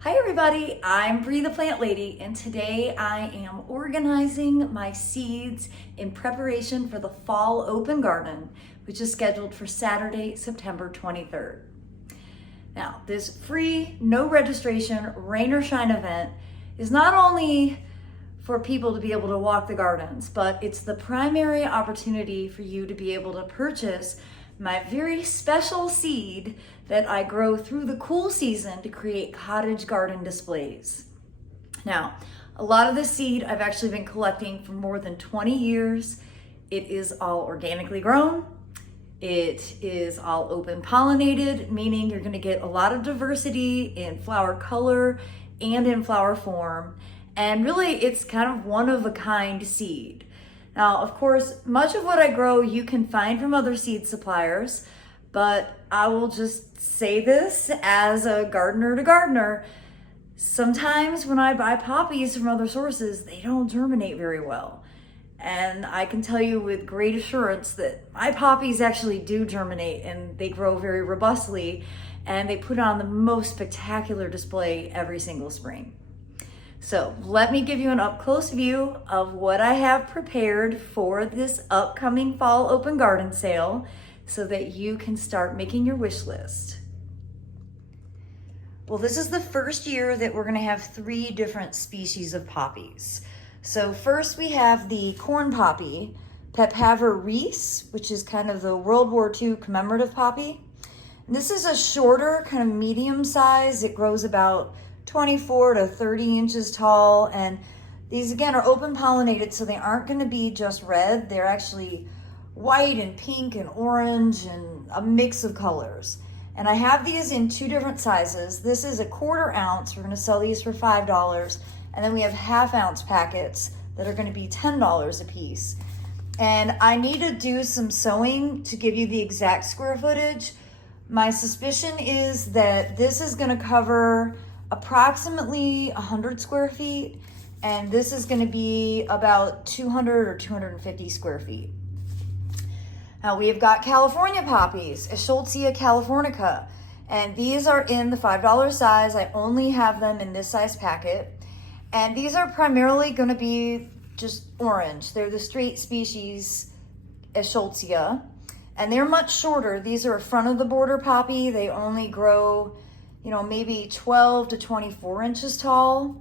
Hi everybody, I'm Bree the Plant Lady, and today I am organizing my seeds in preparation for the Fall Open Garden, which is scheduled for Saturday, September 23rd. Now, this free, no registration, rain or shine event is not only for people to be able to walk the gardens, but it's the primary opportunity for you to be able to purchase my very special seed that I grow through the cool season to create cottage garden displays. Now, a lot of this seed I've actually been collecting for more than 20 years. It is all organically grown. It is all open pollinated, meaning you're gonna get a lot of diversity in flower color and in flower form. And really, it's kind of one of a kind seed. Now, of course, much of what I grow you can find from other seed suppliers, but I will just say this as a gardener to gardener. Sometimes when I buy poppies from other sources, they don't germinate very well. And I can tell you with great assurance that my poppies actually do germinate and they grow very robustly, and they put on the most spectacular display every single spring. So let me give you an up close view of what I have prepared for this upcoming Fall Open Garden sale so that you can start making your wish list. Well, this is the first year that we're gonna have 3 different species of poppies. So first we have the corn poppy, Papaver Reese, which is kind of the World War II commemorative poppy. And this is a shorter, kind of medium size. It grows about 24 to 30 inches tall, and these again are open pollinated, so they aren't going to be just red. They're actually white and pink and orange and a mix of colors. And I have these in 2 different sizes. This is a 1/4 ounce. We're going to sell these for $5, and then we have 1/2 ounce packets that are going to be $10 a piece. And I need to do some sewing to give you the exact square footage. My suspicion is that this is going to cover approximately 100 square feet, and this is going to be about 200 or 250 square feet. Now we have got California poppies, Eschscholzia californica, and these are in the $5 size. I only have them in this size packet, and these are primarily going to be just orange. They're the straight species Eschscholzia, and they're much shorter. These are a front of the border poppy. They only grow maybe 12 to 24 inches tall.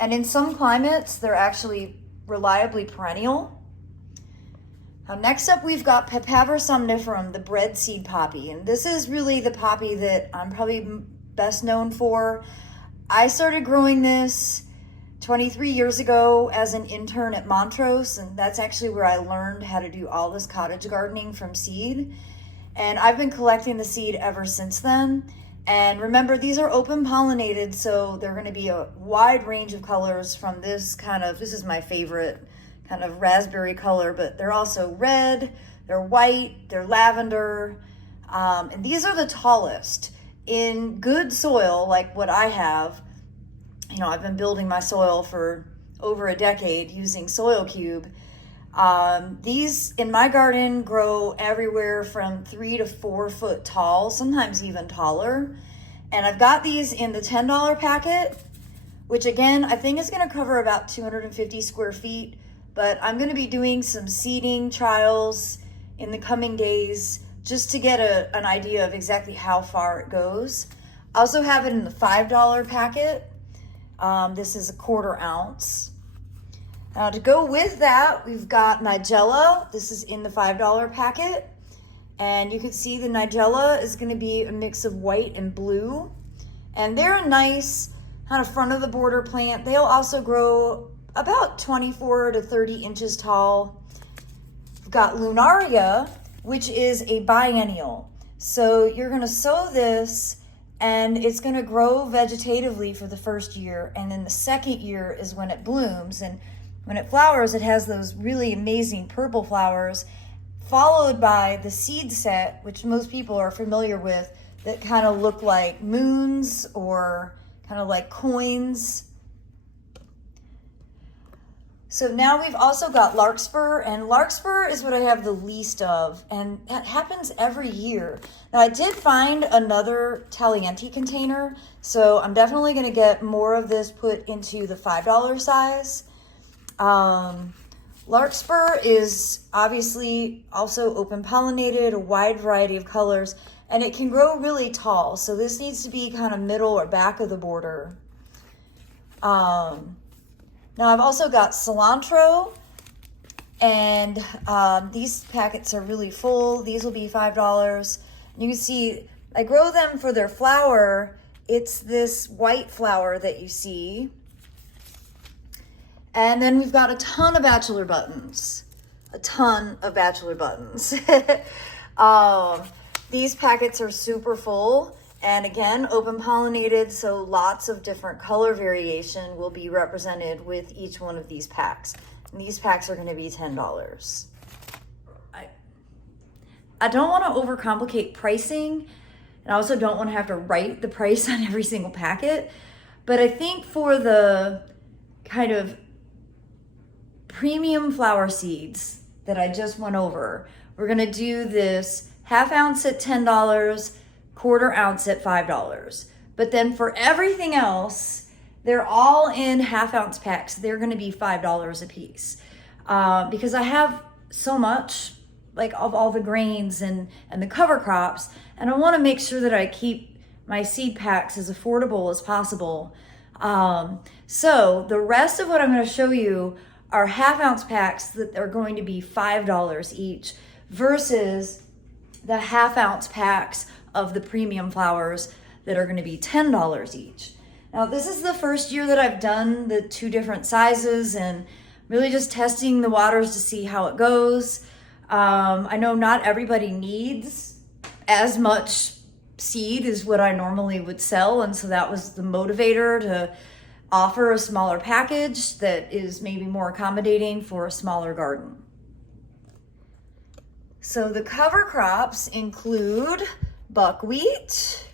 And in some climates, they're actually reliably perennial. Now, next up, we've got Papaver somniferum, the bread seed poppy. And this is really the poppy that I'm probably best known for. I started growing this 23 years ago as an intern at Montrose, and that's actually where I learned how to do all this cottage gardening from seed. And I've been collecting the seed ever since then. And remember, these are open pollinated, so they're going to be a wide range of colors from this is my favorite kind of raspberry color, but they're also red, they're white, they're lavender, and these are the tallest. In good soil, like what I have, I've been building my soil for over a decade using Soil Cube. These in my garden grow everywhere from 3 to 4 foot tall, sometimes even taller. And I've got these in the $10 packet, which again, I think is going to cover about 250 square feet, but I'm going to be doing some seeding trials in the coming days just to get an idea of exactly how far it goes. I also have it in the $5 packet. This is a 1/4 ounce. Now to go with that, we've got Nigella. This is in the $5 packet. And you can see the Nigella is going to be a mix of white and blue. And they're a nice kind of front of the border plant. They'll also grow about 24 to 30 inches tall. We've got Lunaria, which is a biennial. So you're going to sow this, and it's going to grow vegetatively for the first year. And then the second year is when it blooms. And when it flowers, it has those really amazing purple flowers, followed by the seed set, which most people are familiar with, that kind of look like moons or kind of like coins. So now we've also got larkspur, and larkspur is what I have the least of, and that happens every year. Now I did find another Talienti container, so I'm definitely gonna get more of this put into the $5 size. Larkspur is obviously also open pollinated, a wide variety of colors, and it can grow really tall. So this needs to be kind of middle or back of the border. Now I've also got cilantro, and these packets are really full. These will be $5. And you can see I grow them for their flower. It's this white flower that you see. And then we've got a ton of bachelor buttons. A ton of bachelor buttons. These packets are super full. And again, open pollinated, so lots of different color variation will be represented with each one of these packs. And these packs are gonna be $10. I don't wanna overcomplicate pricing, and I also don't wanna have to write the price on every single packet, but I think for the kind of premium flower seeds that I just went over, we're gonna do this half ounce at $10, quarter ounce at $5. But then for everything else, they're all in half ounce packs. They're gonna be $5 a piece. Because I have so much like of all the grains and the cover crops, and I wanna make sure that I keep my seed packs as affordable as possible. So the rest of what I'm gonna show you are half ounce packs that are going to be $5 each versus the half ounce packs of the premium flowers that are going to be $10 each. Now this is the first year that I've done the two different sizes and really just testing the waters to see how it goes. I know not everybody needs as much seed as what I normally would sell, and so that was the motivator to offer a smaller package that is maybe more accommodating for a smaller garden. So the cover crops include buckwheat,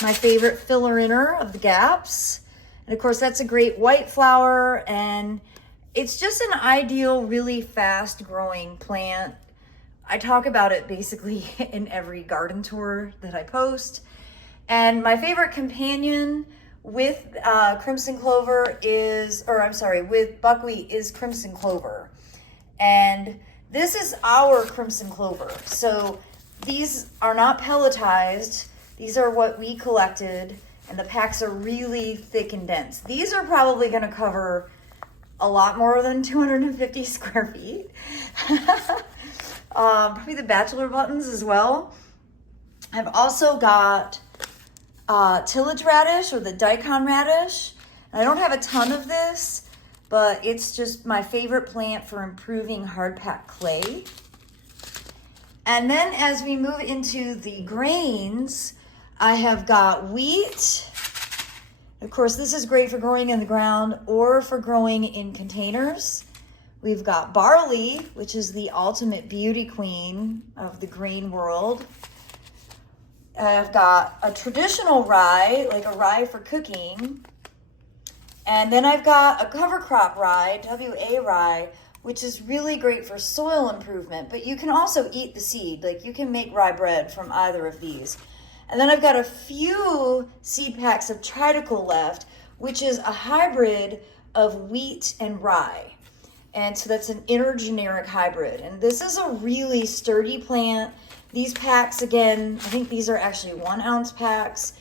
my favorite filler-inner of the gaps. And of course, that's a great white flower, and it's just an ideal, really fast-growing plant. I talk about it basically in every garden tour that I post. And my favorite companion with crimson clover is, with buckwheat is crimson clover. And this is our crimson clover. So these are not pelletized. These are what we collected, and the packs are really thick and dense. These are probably gonna cover a lot more than 250 square feet. Probably the bachelor buttons as well. I've also got tillage radish, or the daikon radish. I don't have a ton of this, but it's just my favorite plant for improving hard packed clay. And then as we move into the grains, I have got wheat. Of course, this is great for growing in the ground or for growing in containers. We've got barley, which is the ultimate beauty queen of the grain world. I've got a traditional rye, like a rye for cooking. And then I've got a cover crop rye, WA rye, which is really great for soil improvement, but you can also eat the seed. Like you can make rye bread from either of these. And then I've got a few seed packs of triticale left, which is a hybrid of wheat and rye. And so that's an intergeneric hybrid. And this is a really sturdy plant. These packs, again, I think these are actually 1 ounce packs.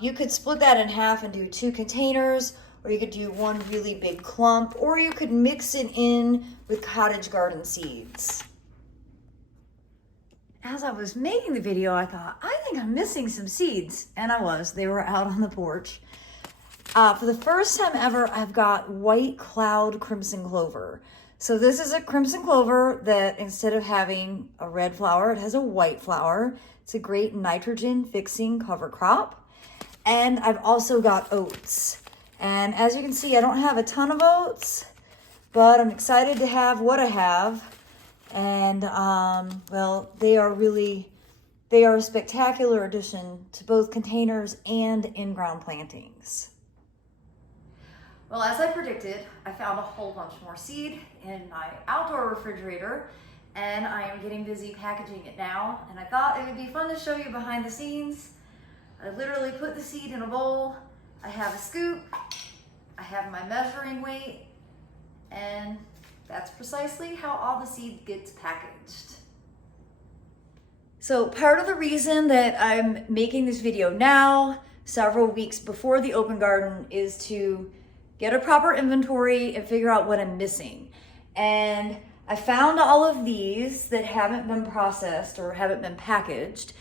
You could split that in half and do 2 containers, or you could do one really big clump, or you could mix it in with cottage garden seeds. As I was making the video, I thought, I think I'm missing some seeds. And I was. They were out on the porch. For the first time ever, I've got white cloud crimson clover. So this is a crimson clover that instead of having a red flower, it has a white flower. It's a great nitrogen fixing cover crop. And I've also got oats. And as you can see, I don't have a ton of oats, but I'm excited to have what I have. And well, they are a spectacular addition to both containers and in-ground plantings. Well, as I predicted, I found a whole bunch more seed in my outdoor refrigerator, and I am getting busy packaging it now. And I thought it would be fun to show you behind the scenes. I literally put the seed in a bowl. I have a scoop. I have my measuring weight, and that's precisely how all the seed gets packaged. So part of the reason that I'm making this video now, several weeks before the open garden, is to get a proper inventory and figure out what I'm missing. And I found all of these that haven't been processed or haven't been packaged.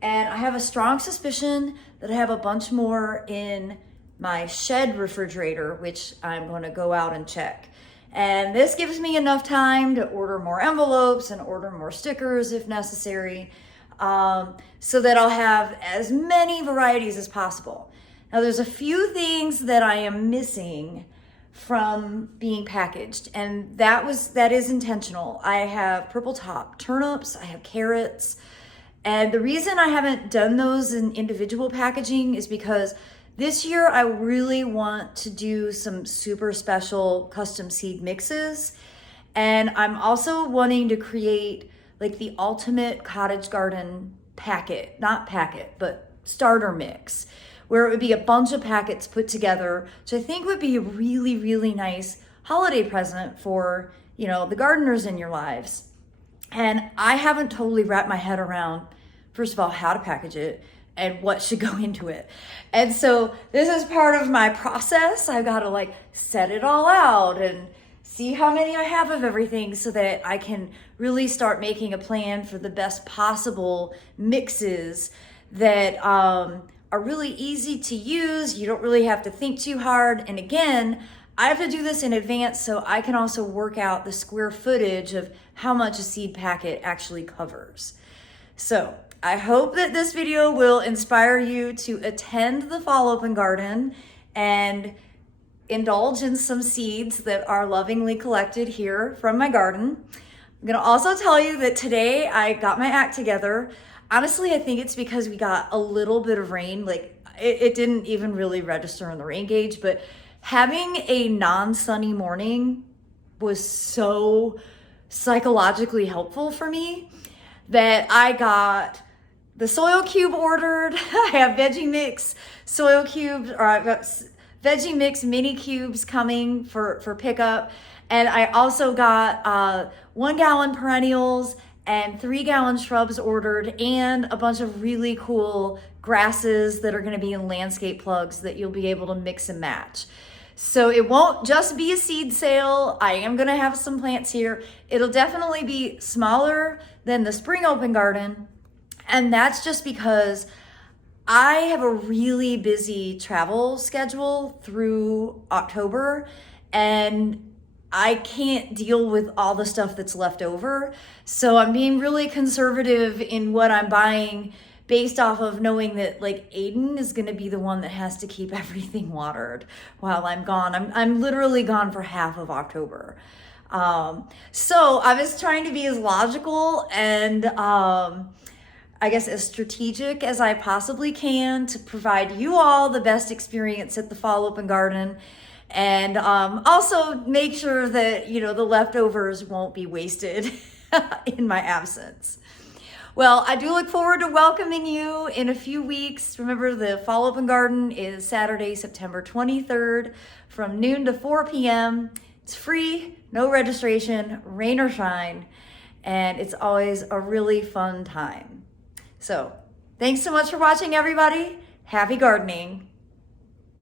And I have a strong suspicion that I have a bunch more in my shed refrigerator, which I'm going to go out and check. And this gives me enough time to order more envelopes and order more stickers if necessary, so that I'll have as many varieties as possible. Now there's a few things that I am missing from being packaged, and that is intentional. I have purple top turnips, I have carrots, and the reason I haven't done those in individual packaging is because this year I really want to do some super special custom seed mixes, and I'm also wanting to create like the ultimate cottage garden packet, not packet, but starter mix, where it would be a bunch of packets put together, which I think would be a really, really nice holiday present for, you know, the gardeners in your lives. And I haven't totally wrapped my head around, first of all, how to package it and what should go into it. And so this is part of my process. I've got to like set it all out and see how many I have of everything so that I can really start making a plan for the best possible mixes that are really easy to use. You don't really have to think too hard. And again, I have to do this in advance so I can also work out the square footage of how much a seed packet actually covers. So I hope that this video will inspire you to attend the fall open garden and indulge in some seeds that are lovingly collected here from my garden. I'm gonna also tell you that today I got my act together. Honestly, I think it's because we got a little bit of rain. Like it didn't even really register on the rain gauge, but having a non-sunny morning was so psychologically helpful for me that I got the soil cube ordered. I have veggie mix soil cubes, or I've got veggie mix mini cubes coming for pickup. And I also got 1 gallon perennials and 3 gallon shrubs ordered, and a bunch of really cool grasses that are gonna be in landscape plugs that you'll be able to mix and match. So it won't just be a seed sale. I am gonna have some plants here. It'll definitely be smaller than the spring open garden. And that's just because I have a really busy travel schedule through October, and I can't deal with all the stuff that's left over. So I'm being really conservative in what I'm buying based off of knowing that like Aiden is gonna be the one that has to keep everything watered while I'm gone. I'm literally gone for half of October. So I was trying to be as logical and I guess as strategic as I possibly can to provide you all the best experience at the fall open garden, and also make sure that, you know, the leftovers won't be wasted in my absence. Well, I do look forward to welcoming you in a few weeks. Remember, the fall open garden is Saturday, September 23rd from noon to 4 p.m. It's free, no registration, rain or shine, and it's always a really fun time. So thanks so much for watching, everybody. Happy gardening.